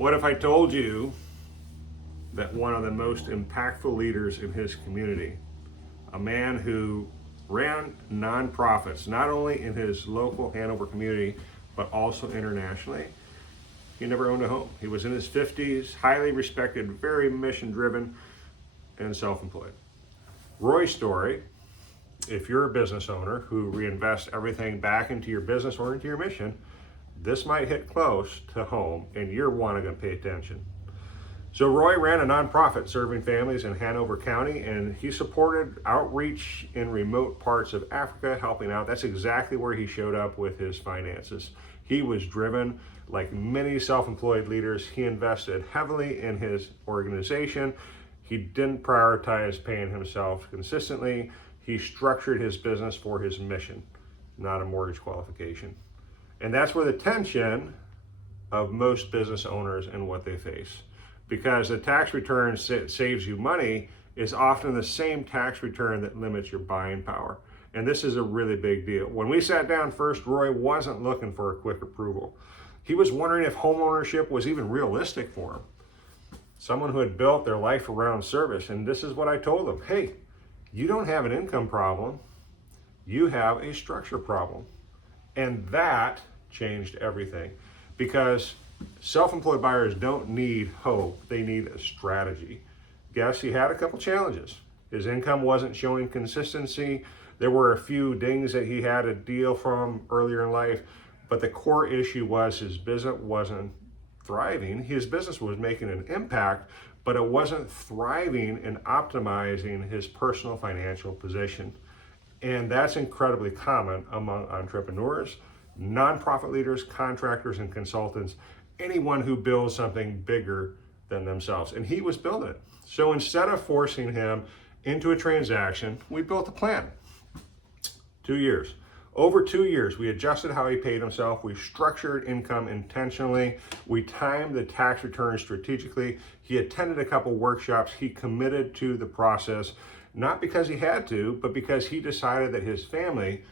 What if I told you that one of the most impactful leaders in his community, a man who ran nonprofits, not only in his local Hanover community, but also internationally, he never owned a home. He was in his 50s, highly respected, very mission driven, and self-employed. Roy's story, if you're a business owner who reinvests everything back into your business or into your mission, this might hit close to home and you're wanting to pay attention. So Roy ran a nonprofit serving families in Hanover County, and he supported outreach in remote parts of Africa, helping out. That's exactly where he showed up with his finances. He was driven. Like many self-employed leaders, he invested heavily in his organization. He didn't prioritize paying himself consistently. He structured his business for his mission, not a mortgage qualification. And that's where the tension of most business owners and what they face. Because the tax return saves you money is often the same tax return that limits your buying power. And this is a really big deal. When we sat down first, Roy wasn't looking for a quick approval. He was wondering if homeownership was even realistic for him. Someone who had built their life around service. And this is what I told him. Hey, you don't have an income problem. You have a structure problem. And that changed everything, because self-employed buyers don't need hope, they need a strategy. Yes, he had a couple challenges. His income wasn't showing consistency. There were a few dings that he had to deal from earlier in life, but the core issue was his business wasn't thriving. His business was making an impact, but it wasn't thriving and optimizing his personal financial position. And that's incredibly common among entrepreneurs, nonprofit leaders, contractors, and consultants, anyone who builds something bigger than themselves. And he was building it. So instead of forcing him into a transaction, we built a plan. 2 years. Over 2 years, we adjusted how he paid himself. We structured income intentionally. We timed the tax return strategically. He attended a couple workshops. He committed to the process, not because he had to, but because he decided that his family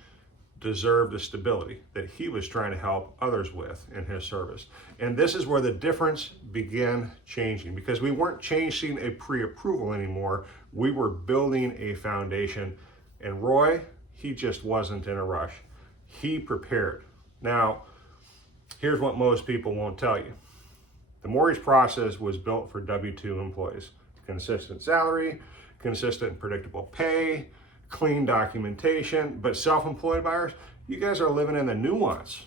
deserved the stability that he was trying to help others with in his service. And this is where the difference began changing, because we weren't chasing a pre-approval anymore. We were building a foundation. And Roy, he just wasn't in a rush. He prepared. Now, here's what most people won't tell you. The mortgage process was built for W-2 employees. Consistent salary, consistent and predictable pay, clean documentation. But self-employed buyers, you guys are living in the nuance.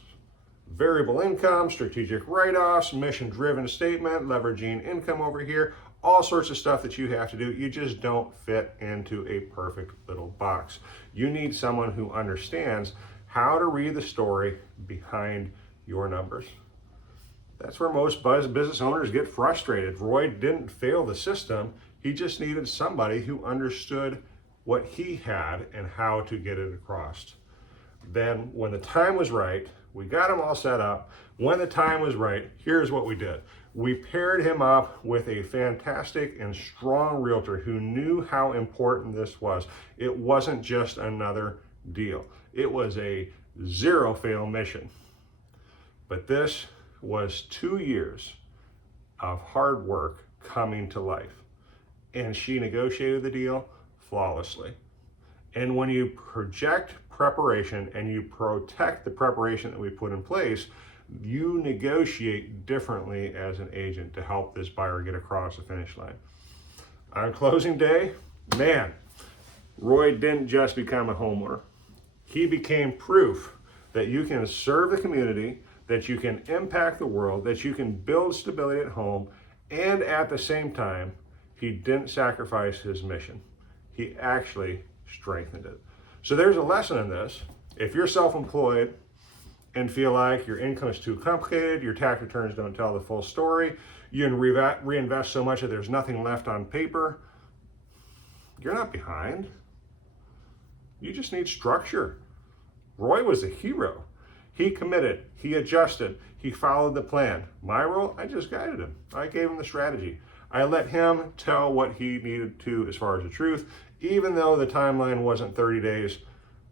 Variable income, strategic write-offs, mission-driven statement, leveraging income over here, all sorts of stuff that you have to do. You just don't fit into a perfect little box. You need someone who understands how to read the story behind your numbers. That's where most business owners get frustrated. Roy didn't fail the system. He just needed somebody who understood what he had and how to get it across. Then when the time was right, we got him all set up. When the time was right, here's what we did. We paired him up with a fantastic and strong realtor who knew how important this was. It wasn't just another deal. It was a zero fail mission. But this was 2 years of hard work coming to life. And she negotiated the deal flawlessly. And when you project preparation and you protect the preparation that we put in place, you negotiate differently as an agent to help this buyer get across the finish line. On closing day, man, Roy didn't just become a homeowner. He became proof that you can serve the community, that you can impact the world, that you can build stability at home, and at the same time, he didn't sacrifice his mission. He actually strengthened it. So there's a lesson in this. If you're self-employed and feel like your income is too complicated, your tax returns don't tell the full story, you can reinvest so much that there's nothing left on paper, you're not behind. You just need structure. Roy was a hero. He committed, he adjusted, he followed the plan. My role, I just guided him. I gave him the strategy. I let him tell what he needed to as far as the truth, even though the timeline wasn't 30 days,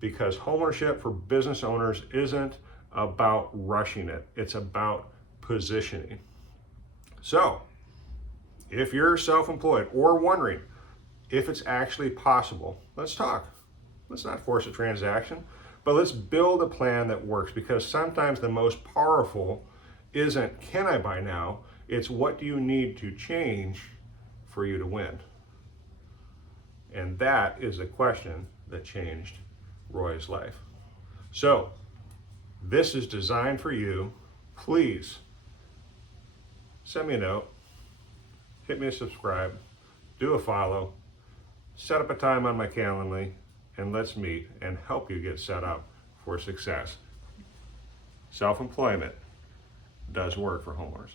because homeownership for business owners isn't about rushing it. It's about positioning. So, if you're self-employed or wondering if it's actually possible, let's talk. Let's not force a transaction, but let's build a plan that works, because sometimes the most powerful isn't can I buy now, it's what do you need to change for you to win. And that is a question that changed Roy's life. So, this is designed for you. Please send me a note, hit me a subscribe, do a follow, set up a time on my Calendly, and let's meet and help you get set up for success. Self-employment does work for homeowners.